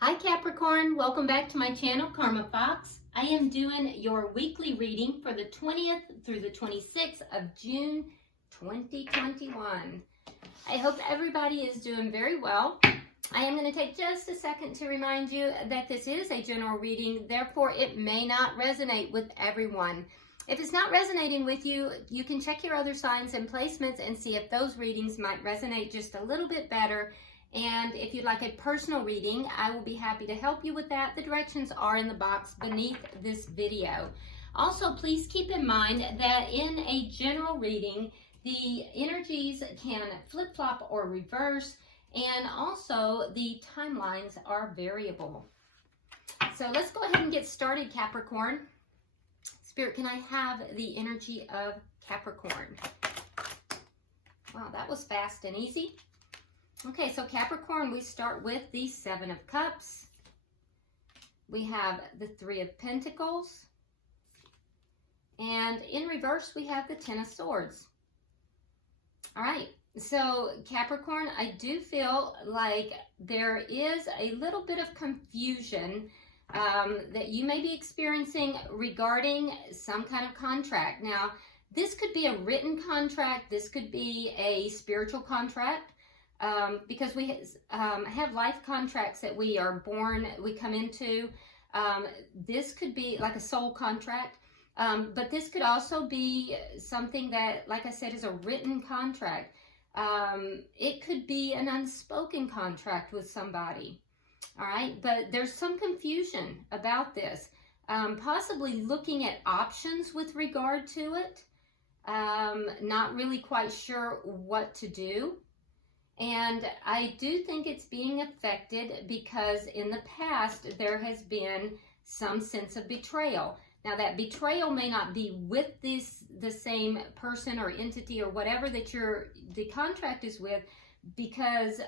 Hi Capricorn, welcome back to my channel, Karma Fox. I am doing your weekly reading for the 20th through the 26th of June 2021. I hope everybody is doing very well. I am going to take just a second to remind you that this is a general reading, therefore it may not resonate with everyone. If it's not resonating with you, you can check your other signs and placements and see if those readings might resonate just a little bit better. And if you'd like a personal reading, I will be happy to help you with that. The directions are in the box beneath this video. Also, please keep in mind that in a general reading, the energies can flip-flop or reverse, and also the timelines are variable. So let's go ahead and get started, Capricorn. Spirit, can I have the energy of Capricorn? Wow, that was fast and easy. Okay, so Capricorn, we start with the Seven of Cups. We have the Three of Pentacles. And in reverse, we have the Ten of Swords. All right, so Capricorn, I do feel like there is a little bit of confusion that you may be experiencing regarding some kind of contract. Now, this could be a written contract. This could be a spiritual contract. Because we have life contracts that we are born, we come into. This could be like a soul contract, but this could also be something that, like I said, is a written contract. It could be an unspoken contract with somebody. All right, but there's some confusion about this. Possibly looking at options with regard to it. Not really quite sure what to do. And I do think it's being affected because in the past there has been some sense of betrayal. Now that betrayal may not be with the same person or entity or whatever that the contract is with, because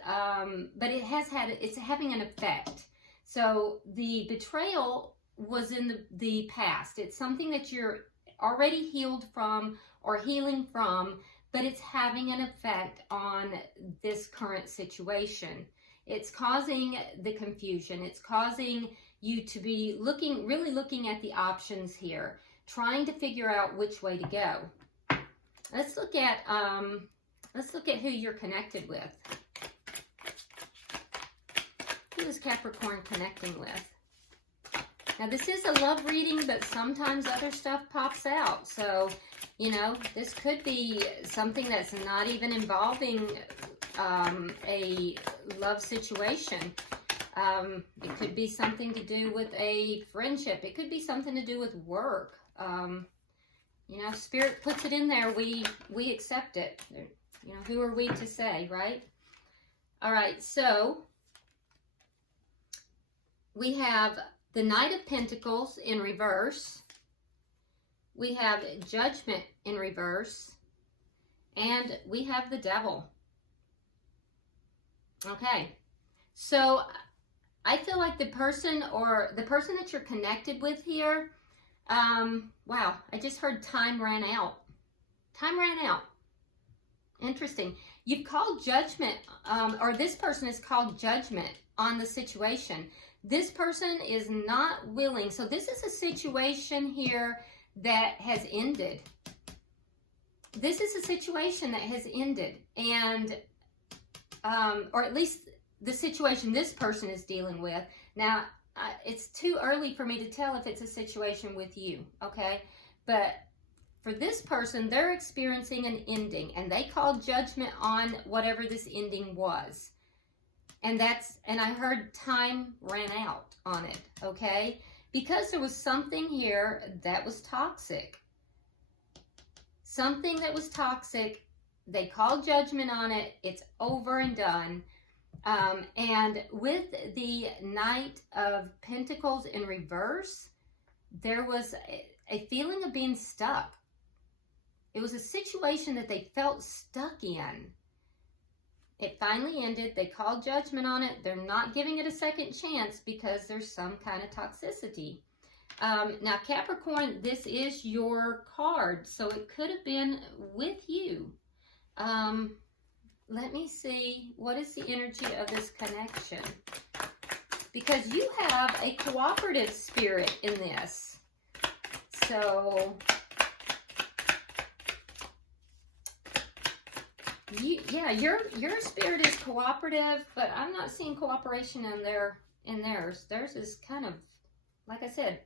but it's having an effect. So the betrayal was in the past. It's something that you're already healed from or healing from, but it's having an effect on this current situation. It's causing the confusion. It's causing you to be really looking at the options here, trying to figure out which way to go. Let's look at who you're connected with. Who is Capricorn connecting with? Now this is a love reading, but sometimes other stuff pops out. So, you know, this could be something that's not even involving a love situation. It could be something to do with a friendship. It could be something to do with work. You know, Spirit puts it in there. We accept it. You know, who are we to say, right? All right, so we have the Knight of Pentacles in reverse. We have Judgment in reverse. And we have the Devil. Okay. So I feel like the person that you're connected with here, wow, I just heard time ran out. Time ran out. Interesting. You've called judgment, or this person has called judgment on the situation. This person is not willing. So this is a situation here that has ended. This is a situation that has ended. And, or at least the situation this person is dealing with. Now, it's too early for me to tell if it's a situation with you, okay? But for this person, they're experiencing an ending, and they called judgment on whatever this ending was. And I heard time ran out on it, okay? Because there was something here that was toxic. Something that was toxic. They called judgment on it. It's over and done. And with the Knight of Pentacles in reverse, there was a feeling of being stuck. It was a situation that they felt stuck in. It finally ended. They called judgment on it. They're not giving it a second chance because there's some kind of toxicity. Now, Capricorn, this is your card, so it could have been with you. Let me see. What is the energy of this connection? because you have a cooperative spirit in this. So, your spirit is cooperative, but I'm not seeing cooperation in theirs. Theirs is kind of, like I said,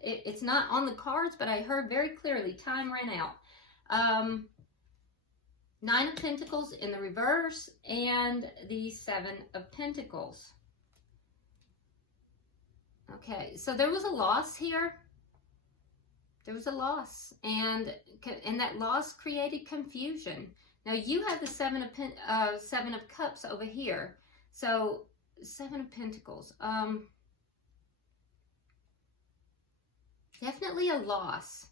it's not on the cards, but I heard very clearly, time ran out. 9 of Pentacles in the reverse, and the 7 of Pentacles. Okay, so there was a loss here. There was a loss, and that loss created confusion. Now you have the 7 of Cups over here. So 7 of Pentacles. Definitely a loss.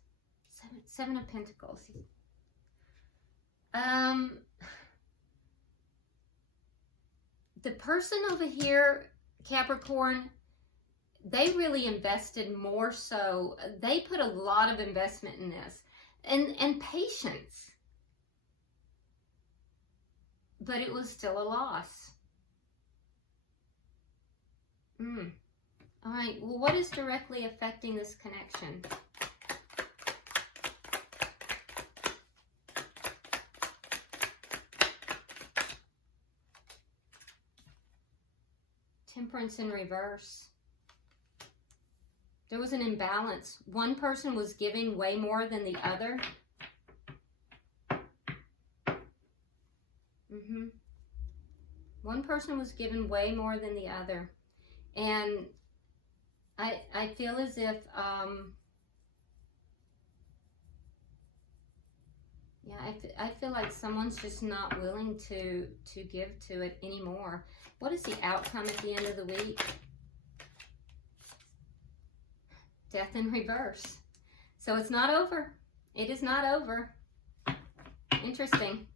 Seven of Pentacles. The person over here, Capricorn, they really invested more so. They put a lot of investment in this. And patience. But it was still a loss. All right, well, what is directly affecting this connection? Temperance in reverse. There was an imbalance. One person was giving way more than the other. One person was given way more than the other. And I feel as if, I feel like someone's just not willing to give to it anymore. What is the outcome at the end of the week? Death in reverse. So it's not over. It is not over. Interesting.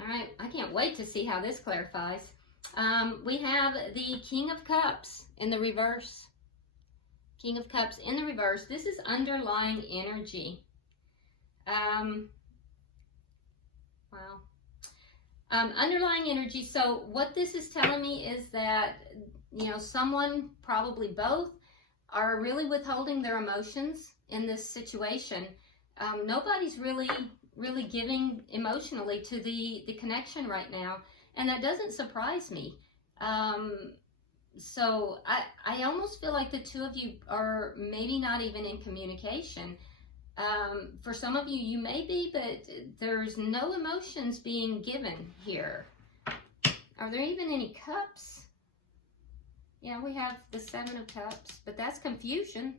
All right, I can't wait to see how this clarifies. We have the King of Cups in the reverse. King of Cups in the reverse. This is underlying energy. Wow. Underlying energy. So what this is telling me is that, someone, probably both, are really withholding their emotions in this situation. Nobody's really giving emotionally to the connection right now. And that doesn't surprise me. So I almost feel like the two of you are maybe not even in communication. For some of you, you may be, but there's no emotions being given here. Are there even any cups? Yeah, we have the 7 of Cups, but that's confusion.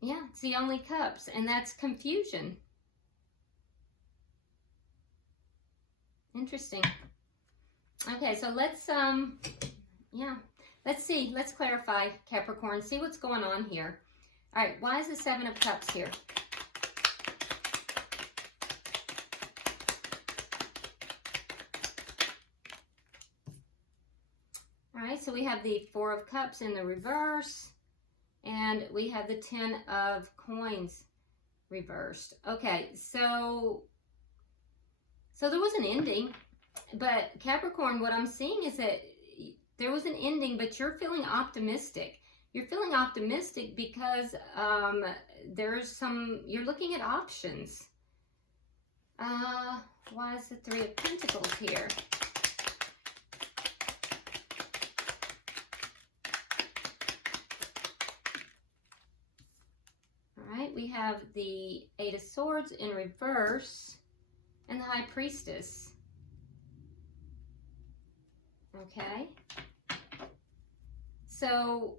Yeah, it's the only cups, and that's confusion. Interesting. Okay, so let's see. Let's clarify, Capricorn. See what's going on here. All right, why is the 7 of Cups here? All right, so we have the 4 of Cups in the reverse, and we have the 10 of Coins reversed. Okay, so there was an ending, but Capricorn, what I'm seeing is that there was an ending, but you're feeling optimistic. You're feeling optimistic because you're looking at options. Why is the 3 of Pentacles here? All right, we have the 8 of Swords in reverse and the High Priestess. Okay. So,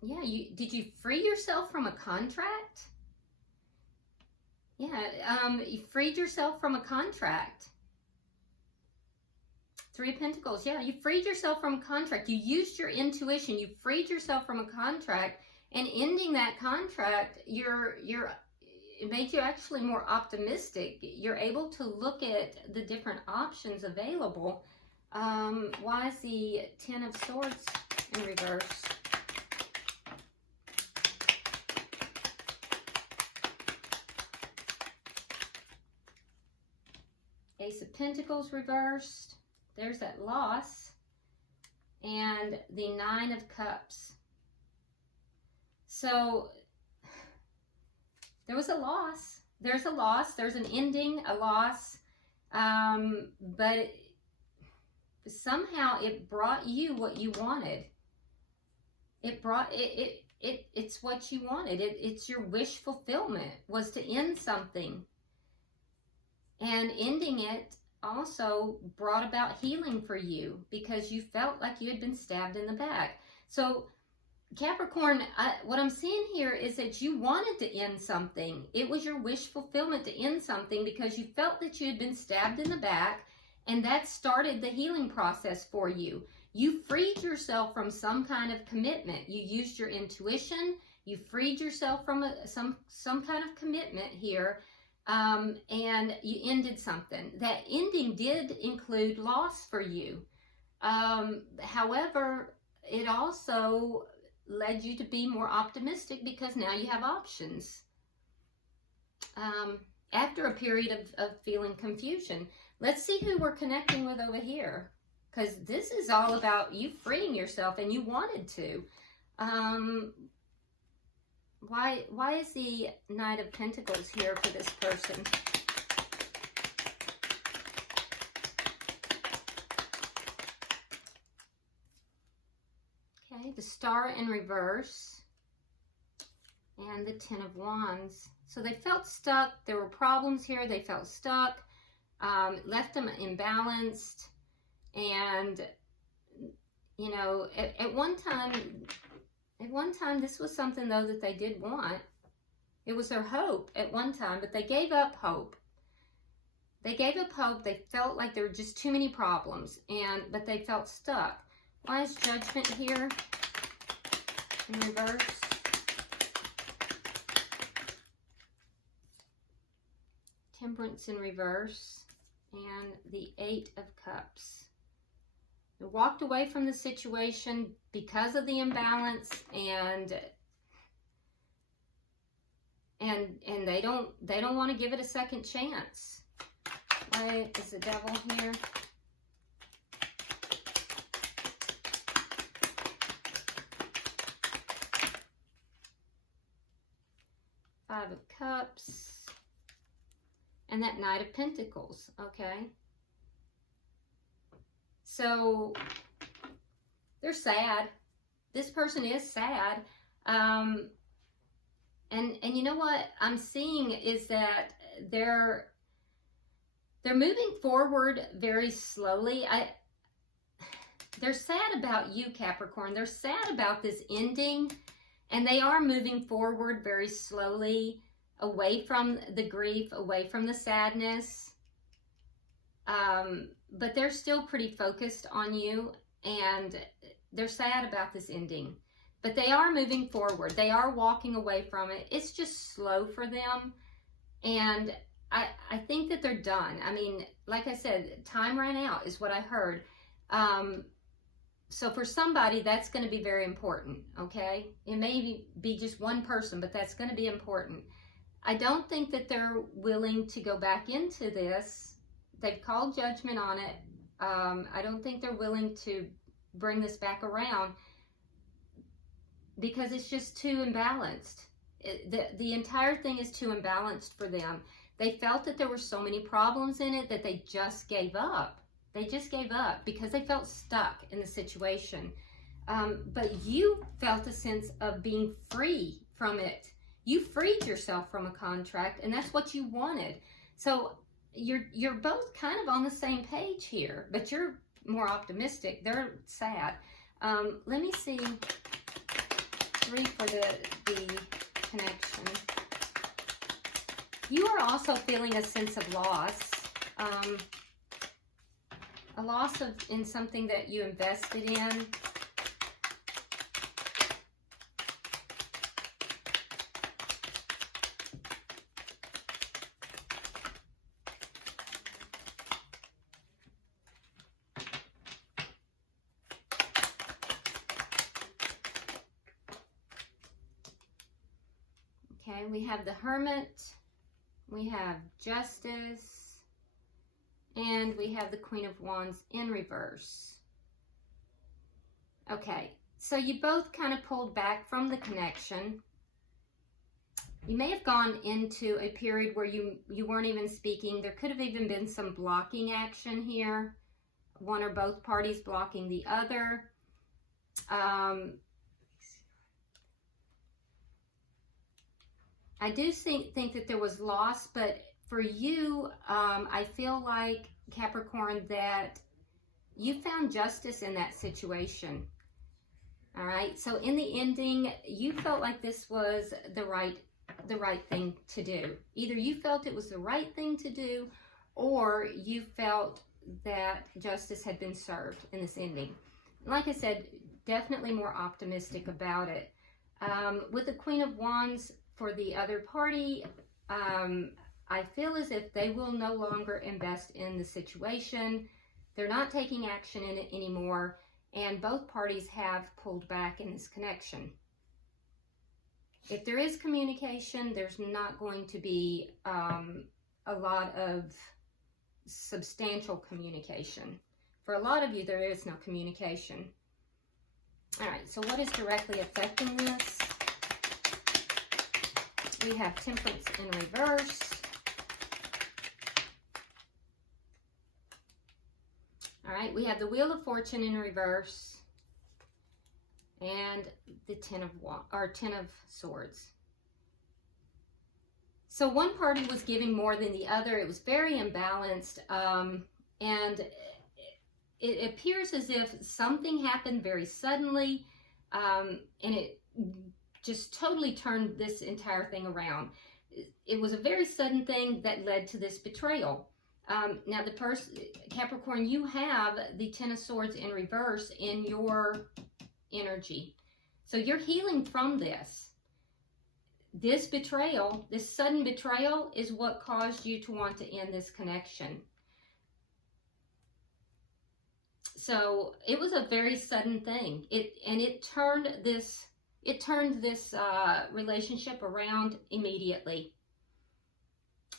yeah, did you free yourself from a contract? Yeah, you freed yourself from a contract. 3 of Pentacles, yeah, you freed yourself from a contract. You used your intuition. You freed yourself from a contract, and ending that contract, it made you actually more optimistic. You're able to look at the different options available. Why is the 10 of Swords in reverse? Ace of Pentacles reversed. there's that loss. And the Nine of Cups. So there was a loss. There's a loss. There's an ending, a loss. But somehow it brought you what you wanted. It's what you wanted. It's your wish fulfillment, was to end something. And ending it also brought about healing for you, because you felt like you had been stabbed in the back. So Capricorn, what I'm seeing here is that you wanted to end something. It was your wish fulfillment to end something because you felt that you had been stabbed in the back, and that started the healing process for you. You freed yourself from some kind of commitment. You used your intuition. You freed yourself from some kind of commitment here. And you ended something. That ending did include loss for you. However, it also led you to be more optimistic because now you have options. After a period of feeling confusion. Let's see who we're connecting with over here, because this is all about you freeing yourself, and you wanted to. Why is the Knight of Pentacles here for this person? Okay, the Star in reverse and the Ten of Wands. So they felt stuck. There were problems here. They felt stuck. Left them imbalanced. And, you know, at one time, this was something, though, that they did want. It was their hope at one time, but they gave up hope. They gave up hope. They felt like there were just too many problems, but they felt stuck. Why is Judgment here in reverse? Temperance in reverse, and the Eight of Cups. They walked away from the situation because of the imbalance, and they don't want to give it a second chance. Why is the Devil here? Five of Cups, and that Knight of Pentacles. Okay. So they're sad. This person is sad. And you know what I'm seeing is that they're moving forward very slowly. They're sad about you, Capricorn. They're sad about this ending, and they are moving forward very slowly, away from the grief, away from the sadness. But they're still pretty focused on you, and they're sad about this ending. But they are moving forward. They are walking away from it. It's just slow for them. And I think that they're done. I mean, like I said, time ran out is what I heard. So for somebody, that's going to be very important, okay? It may be just one person, but that's going to be important. I don't think that they're willing to go back into this. They've called judgment on it. I don't think they're willing to bring this back around because it's just too imbalanced. The entire thing is too imbalanced for them. They felt that there were so many problems in it that they just gave up. They just gave up because they felt stuck in the situation. But you felt a sense of being free from it. You freed yourself from a contract, and that's what you wanted. So you're both kind of on the same page here, but you're more optimistic. They're sad. Let me see 3 for the connection. You are also feeling a sense of loss. A loss in something that you invested in. Okay, we have the Hermit, we have Justice, And we have the Queen of Wands in reverse. Okay, so you both kind of pulled back from the connection. You may have gone into a period where you weren't even speaking. There could have even been some blocking action here. One or both parties blocking the other. I do think that there was loss, but for you, I feel like, Capricorn, that you found justice in that situation. All right, so in the ending, you felt like this was the right thing to do. Either you felt it was the right thing to do, or you felt that justice had been served in this ending. Like I said, definitely more optimistic about it. With the Queen of Wands for the other party, I feel as if they will no longer invest in the situation. They're not taking action in it anymore, and both parties have pulled back in this connection. If there is communication, there's not going to be a lot of substantial communication. For a lot of you, there is no communication. All right, so what is directly affecting this? We have Temperance in reverse. All right, we have the Wheel of Fortune in reverse and the Ten of Swords. So one party was giving more than the other. It was very imbalanced, and it appears as if something happened very suddenly, and it just totally turned this entire thing around. It was a very sudden thing that led to this betrayal. Now, the person, Capricorn, you have the Ten of Swords in reverse in your energy. So you're healing from this. This betrayal, this sudden betrayal, is what caused you to want to end this connection. So it was a very sudden thing. It turned this relationship around immediately.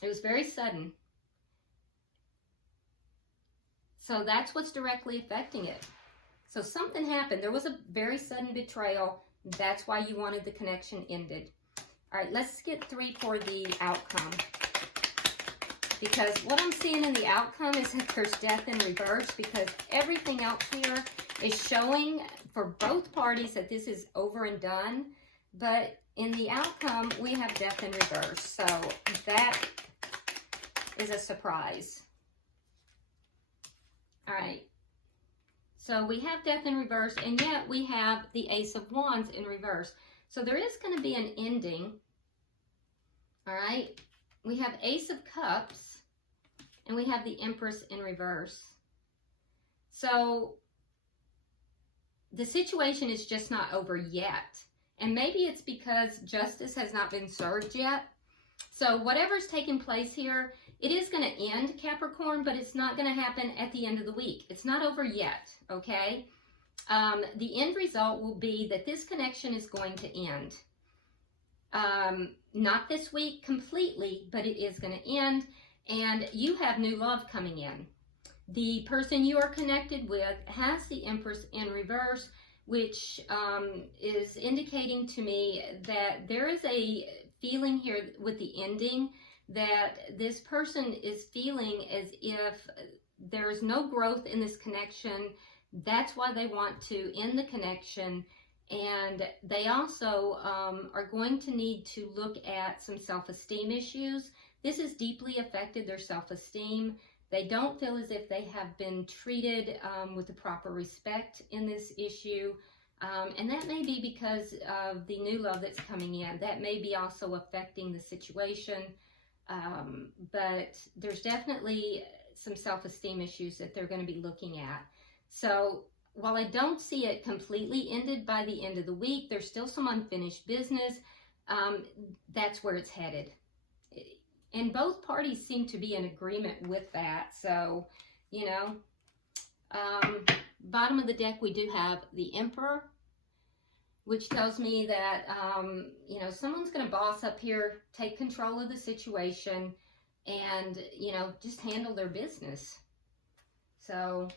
It was very sudden. So that's what's directly affecting it. So something happened. There was a very sudden betrayal. That's why you wanted the connection ended. All right, let's get 3 for the outcome. Because what I'm seeing in the outcome is that there's death in reverse, because everything else here is showing for both parties that this is over and done. But in the outcome, we have death in reverse. So that is a surprise. All right. So we have death in reverse, and yet we have the Ace of Wands in reverse. So there is going to be an ending. All right. We have Ace of Cups, and we have the Empress in reverse. So the situation is just not over yet. And maybe it's because justice has not been served yet. So whatever's taking place here, it is going to end, Capricorn, but it's not going to happen at the end of the week. It's not over yet, okay? The end result will be that this connection is going to end. Not this week completely, but it is going to end, and you have new love coming in. The person you are connected with has the Empress in reverse, which is indicating to me that there is a feeling here with the ending that this person is feeling as if there's no growth in this connection. That's why they want to end the connection. And they also are going to need to look at some self-esteem issues. This has deeply affected their self-esteem. They don't feel as if they have been treated with the proper respect in this issue. And that may be because of the new love that's coming in. That may be also affecting the situation. But there's definitely some self-esteem issues that they're going to be looking at. So while I don't see it completely ended by the end of the week, there's still some unfinished business. That's where it's headed. And both parties seem to be in agreement with that. So, you know, bottom of the deck, we do have the Emperor, which tells me that, you know, someone's going to boss up here, take control of the situation, and, you know, just handle their business. So,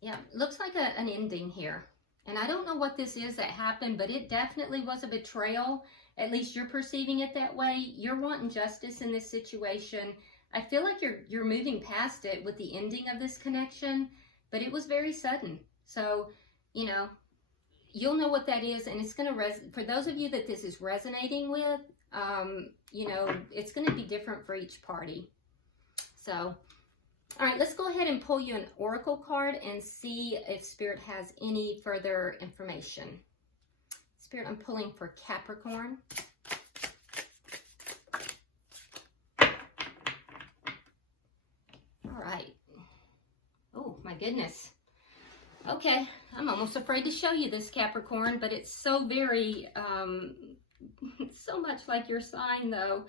yeah, looks like an ending here. And I don't know what this is that happened, but it definitely was a betrayal. At least you're perceiving it that way. You're wanting justice in this situation. I feel like you're moving past it with the ending of this connection, but it was very sudden. So, you know, you'll know what that is, and it's going to for those of you that this is resonating with, you know, it's going to be different for each party. So, all right, let's go ahead and pull you an oracle card and see if Spirit has any further information. Spirit, I'm pulling for Capricorn. All right. Oh, my goodness. Okay, I'm almost afraid to show you this, Capricorn, but it's so very, it's so much like your sign, though.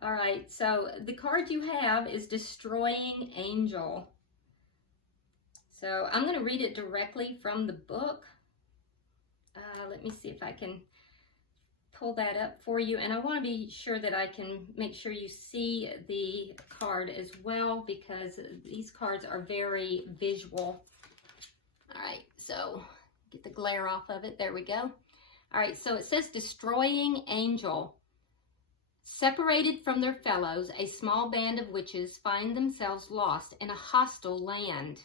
All right, so the card you have is Destroying Angel. So I'm going to read it directly from the book. Let me see if I can pull that up for you. And I want to be sure that I can make sure you see the card as well, because these cards are very visual. All right, so get the glare off of it. There we go. All right, so it says Destroying Angel. Separated from their fellows, a small band of witches find themselves lost in a hostile land.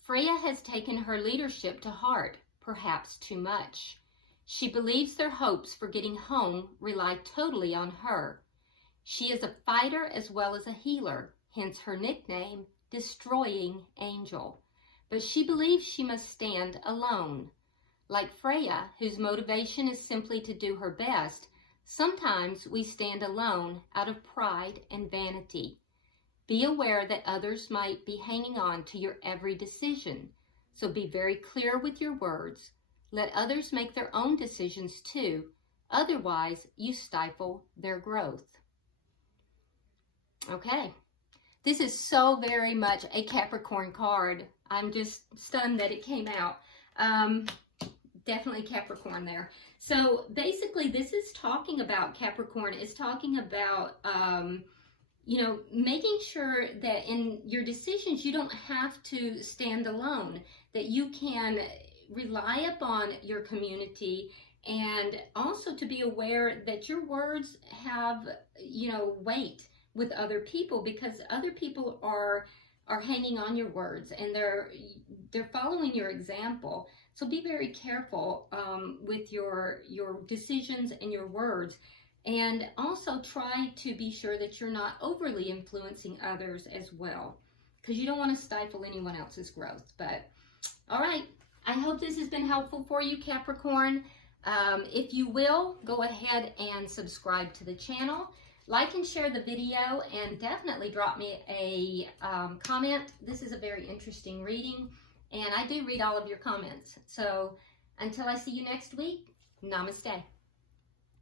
Freya has taken her leadership to heart, perhaps too much. She believes their hopes for getting home rely totally on her. She is a fighter as well as a healer, hence her nickname, Destroying Angel. But she believes she must stand alone. Like Freya, whose motivation is simply to do her best, sometimes we stand alone out of pride and vanity. Be aware that others might be hanging on to your every decision, so be very clear with your words. Let others make their own decisions too, otherwise you stifle their growth. Okay, this is so very much a Capricorn card. I'm just stunned that it came out. Definitely Capricorn there. So basically this is talking about, Capricorn is talking about, you know, making sure that in your decisions you don't have to stand alone, that you can rely upon your community, and also to be aware that your words have, you know, weight with other people, because other people are hanging on your words, and they're following your example. So be very careful with your decisions and your words, and also try to be sure that you're not overly influencing others as well, because you don't want to stifle anyone else's growth. But all right, I hope this has been helpful for you, Capricorn. If you will, go ahead and subscribe to the channel. Like and share the video, and definitely drop me a comment. This is a very interesting reading, and I do read all of your comments. So until I see you next week, namaste.